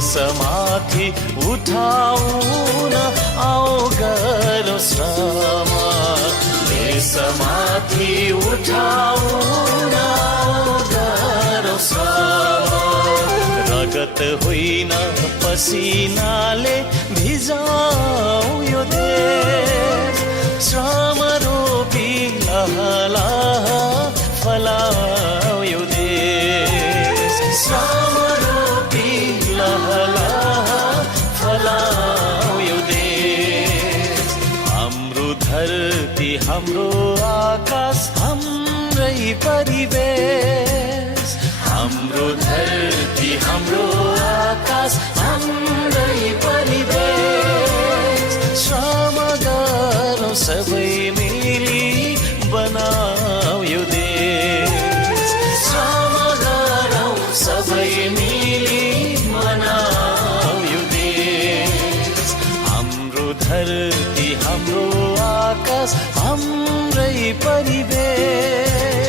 देशमाथि उठाउन आओ गरौँ श्रम देशमाथि उठाउन आओ गरौँ श्रम रगत होइन पसिनाले भिजाऊ यो देश श्रम रोपी लहलह फलाऊ यो देश श्रम रोपी लहलह फलाऊ यो देश हाम्रो धरती हाम्रो आकाश हाम्रै परिवेश हाम्रो धरती हाम्रो आकाश हाम्रै परिवेश श्रम गरौँ सबै मिली बनाऊ यो देश श्रम गरौँ सबै मिली बनाऊ यो देश हाम्रो धरती हाम्रो आकाश हाम्रै परिवेश